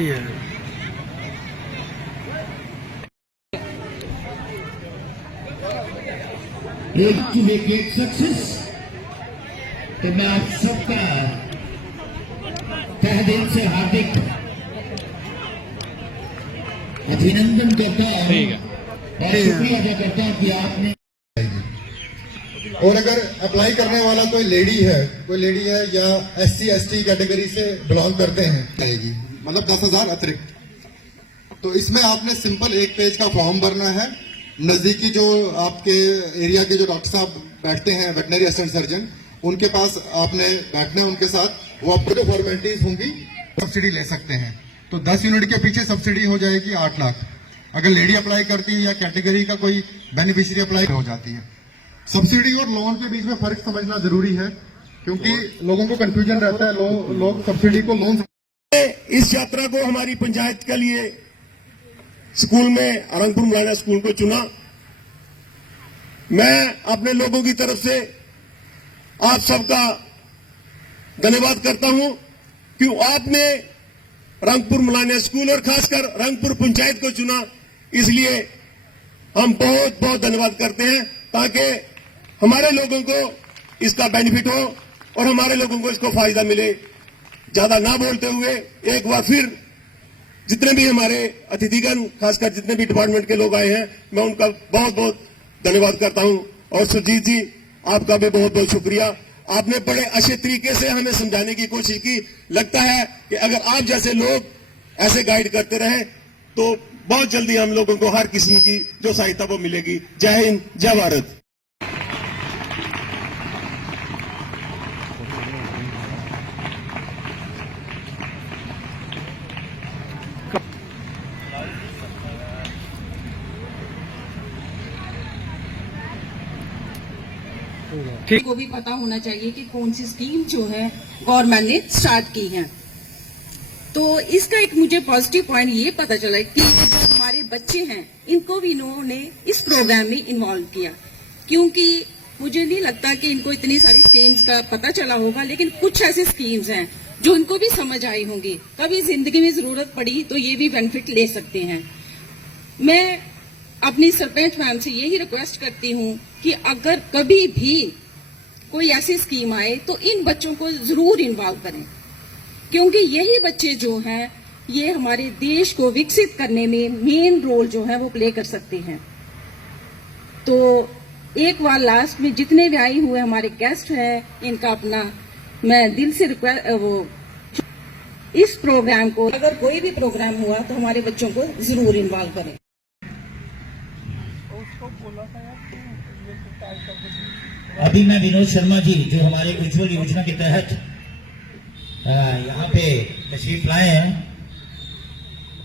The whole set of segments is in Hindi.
here. To make it success, तो मैं आप सबका तहे दिल से हार्दिक अभिनंदन करता हूँ और शुक्रिया अदा करता हूँ कि आपने। और अगर अप्लाई करने वाला कोई लेडी है या SC/ST कैटेगरी से बिलोंग करते हैं आएगी, मतलब 10,000 अतिरिक्त। तो इसमें आपने सिंपल एक पेज का फॉर्म भरना है। नजदीकी जो आपके एरिया के जो डॉक्टर साहब बैठते हैं, वेटनरी असिस्टेंट सर्जन, उनके पास आपने बैठना है उनके साथ। वो आपको जो फॉर्मेलिटीज होंगी सब्सिडी ले सकते हैं। तो 10 यूनिट के पीछे सब्सिडी हो जाएगी 8 लाख। अगर लेडी अप्लाई करती है या कैटेगरी का कोई बेनिफिशियरी अप्लाई हो जाती है। सब्सिडी और लोन के बीच में फर्क समझना जरूरी है, क्योंकि लोगों को कंफ्यूजन रहता है। लोग सब्सिडी को लोन। इस यात्रा को हमारी पंचायत के लिए स्कूल में रंगपुर मौलाना स्कूल को चुना। मैं अपने लोगों की तरफ से आप सबका धन्यवाद करता हूं कि आपने रंगपुर मौलाना स्कूल और खासकर रंगपुर पंचायत को चुना। इसलिए हम बहुत बहुत धन्यवाद करते हैं, ताकि हमारे लोगों को इसका बेनिफिट हो और हमारे लोगों को इसको फायदा मिले। ज्यादा ना बोलते हुए एक बार फिर जितने भी हमारे अतिथिगण, खासकर जितने भी डिपार्टमेंट के लोग आए हैं, मैं उनका बहुत बहुत धन्यवाद करता हूं। और सुजीत जी, आपका भी बहुत बहुत शुक्रिया। आपने बड़े अच्छे तरीके से हमें समझाने की कोशिश की। लगता है कि अगर आप जैसे लोग ऐसे गाइड करते रहे तो बहुत जल्दी हम लोगों को हर किस्म की जो सहायता वो मिलेगी। जय हिंद, जय भारत। को भी पता होना चाहिए कि कौन सी स्कीम जो है गवर्नमेंट ने स्टार्ट की है। तो इसका एक मुझे पॉजिटिव पॉइंट ये पता चला कि जो हमारे बच्चे हैं इनको भी इन्होंने इस प्रोग्राम में इन्वॉल्व किया, क्योंकि मुझे नहीं लगता कि इनको इतनी सारी स्कीम्स का पता चला होगा, लेकिन कुछ ऐसी स्कीम्स हैं जो इनको भी समझ आई होंगी। कभी जिंदगी में जरूरत पड़ी तो ये भी बेनिफिट ले सकते हैं। मैं अपनी सरपंच मैम से यही रिक्वेस्ट करती हूँ कि अगर कभी भी कोई ऐसी स्कीम आए तो इन बच्चों को जरूर इन्वॉल्व करें, क्योंकि यही बच्चे जो हैं ये हमारे देश को विकसित करने में मेन रोल जो है वो प्ले कर सकते हैं। तो एक बार लास्ट में जितने भी आए हुए हमारे गेस्ट हैं, इनका अपना मैं दिल से रिक्वेस्ट, इस प्रोग्राम को अगर कोई भी प्रोग्राम हुआ तो हमारे बच्चों को जरूर इन्वॉल्व करें। अभी मैं विनोद शर्मा जी, जो हमारे उज्ज्वल योजना के तहत यहाँ पे तशरीफ लाए हैं,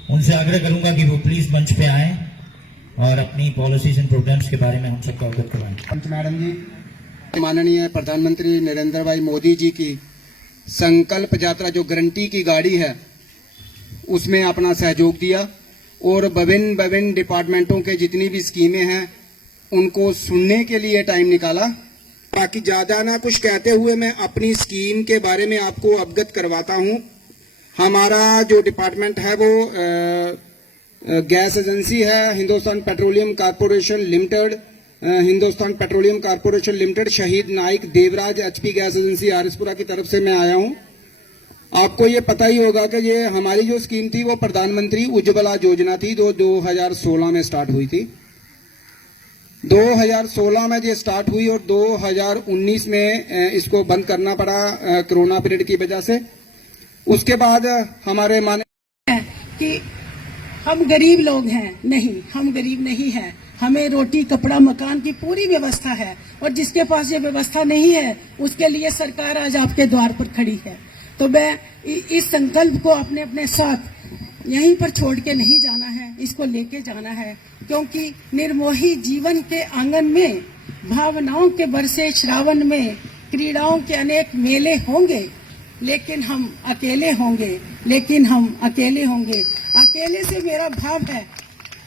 उनसे आग्रह करूंगा कि वो प्लीज मंच पे आए और अपनी पॉलिसीज एंड प्रोग्राम्स के बारे में हम सबको अवगत करवाएं। मैडम जी, माननीय प्रधानमंत्री नरेंद्र भाई मोदी जी की संकल्प यात्रा जो गारंटी की गाड़ी है उसमें अपना सहयोग दिया और विभिन्न डिपार्टमेंटों के जितनी भी स्कीमें हैं उनको सुनने के लिए टाइम निकाला। बाकी ज्यादा ना कुछ कहते हुए मैं अपनी स्कीम के बारे में आपको अवगत करवाता हूं। हमारा जो डिपार्टमेंट है वो गैस एजेंसी है, Hindustan petroleum corporation limited, Hindustan petroleum corporation limited, Shaheed Naik Devraj HP gas agency RS Pura की तरफ से मैं आया हूं। आपको ये पता ही होगा कि ये हमारी जो स्कीम थी वो प्रधानमंत्री उज्ज्वला योजना थी, जो 2016 में स्टार्ट हुई थी। 2016 में ये स्टार्ट हुई और 2019 में इसको बंद करना पड़ा कोरोना पीरियड की वजह से। उसके बाद हमारे माने कि हम गरीब लोग हैं, नहीं, हम गरीब नहीं हैं। हमें रोटी कपड़ा मकान की पूरी व्यवस्था है, और जिसके पास ये व्यवस्था नहीं है उसके लिए सरकार आज आपके द्वार पर खड़ी है। तो मैं इस संकल्प को अपने अपने साथ यहीं पर छोड़ के नहीं जाना है, इसको लेके जाना है, क्योंकि निर्मोही जीवन के आंगन में भावनाओं के बरसे श्रावण में क्रीड़ाओं के अनेक मेले होंगे, लेकिन हम अकेले होंगे, अकेले से मेरा भाव है,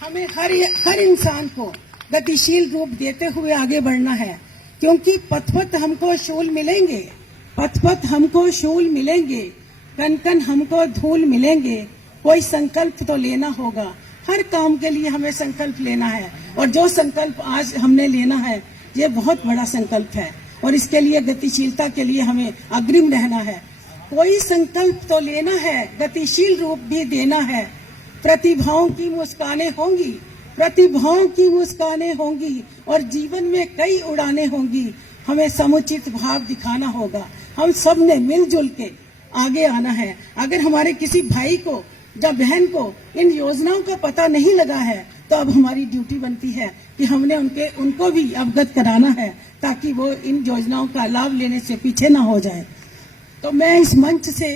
हमें हर इंसान को गतिशील रूप देते हुए आगे बढ़ना है, क्योंकि पथ हमको शूल मिलेंगे, पथ हमको शूल मिलेंगे, कण कण हमको धूल मिलेंगे। कोई संकल्प तो लेना होगा, हर काम के लिए हमें संकल्प लेना है, और जो संकल्प आज हमने लेना है ये बहुत बड़ा संकल्प है, और इसके लिए गतिशीलता के लिए हमें अग्रिम रहना है। कोई संकल्प तो लेना है, गतिशील रूप भी देना है। प्रतिभाओं की मुस्कानें होंगी, प्रतिभाओं की मुस्कानें होंगी, और जीवन में कई उड़ानें होंगी। हमें समुचित भाव दिखाना होगा, हम सब ने मिलजुल के आगे आना है। अगर हमारे किसी भाई को या बहन को इन योजनाओं का पता नहीं लगा है, तो अब हमारी ड्यूटी बनती है कि हमने उनको भी अवगत कराना है, ताकि वो इन योजनाओं का लाभ लेने से पीछे ना हो जाए। तो मैं इस मंच से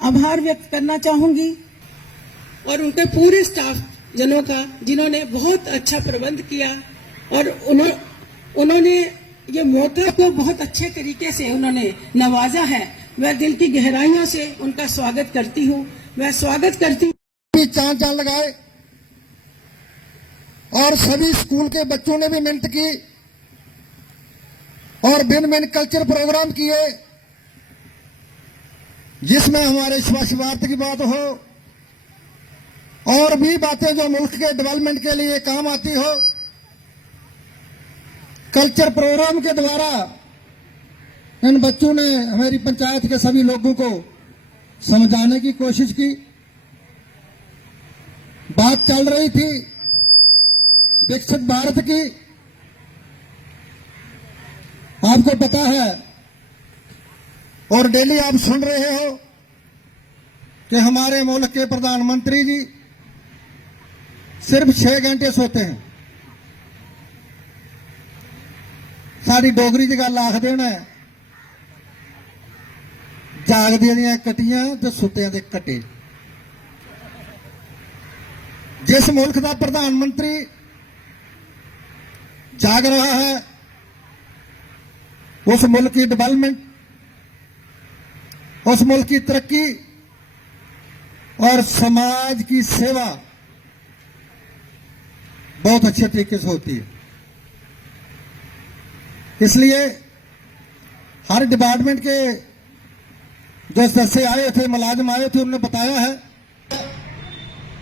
आभार व्यक्त करना चाहूंगी, और उनके पूरे स्टाफ जनों का, जिन्होंने बहुत अच्छा प्रबंध किया, और उन्होंने ये मौके को बहुत अच्छे तरीके से उन्होंने नवाजा है। मैं दिल की गहराइयों से उनका स्वागत करती हूँ। मैं स्वागत करती हूँ। चांद लगाए, और सभी स्कूल के बच्चों ने भी मेहनत की, और भिन्न भिन्न कल्चर प्रोग्राम किए, जिसमें हमारे स्वच्छ भारत की बात हो, और भी बातें जो मुल्क के डेवलपमेंट के लिए काम आती हो। कल्चर प्रोग्राम के द्वारा इन बच्चों ने हमारी पंचायत के सभी लोगों को समझाने की कोशिश की। बात चल रही थी विकसित भारत की। आपको पता है, और डेली आप सुन रहे हो कि हमारे मुल्क के प्रधानमंत्री जी सिर्फ 6 घंटे सोते हैं। सारी डोगरी च गल आख देना है, जागदियां दियां कटियां ते सुत्तियां दे कटे। जिस मुल्क का प्रधानमंत्री जाग रहा है, उस मुल्क की डेवलपमेंट, उस मुल्क की तरक्की और समाज की सेवा बहुत अच्छे तरीके से होती है। इसलिए हर डिपार्टमेंट के जो सदस्य आए थे, मुलाजिम आए थे, उन्होंने बताया है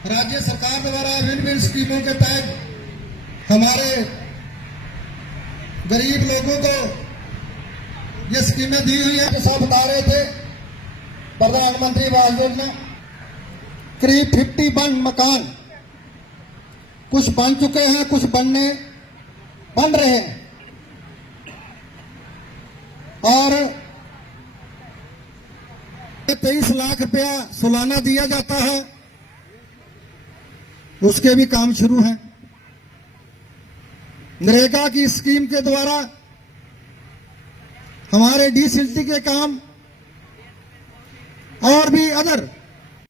राज्य सरकार द्वारा विभिन्न विभिन्न स्कीमों के तहत हमारे गरीब लोगों को ये स्कीमें दी हुई है। जैसा बता रहे थे प्रधानमंत्री आवास योजना, करीब 51 मकान कुछ बन चुके हैं, कुछ बन रहे हैं, और 23 लाख रुपया सालाना दिया जाता है, उसके भी काम शुरू हैं। नरेगा की स्कीम के द्वारा हमारे डीसिल्टी के काम और भी अदर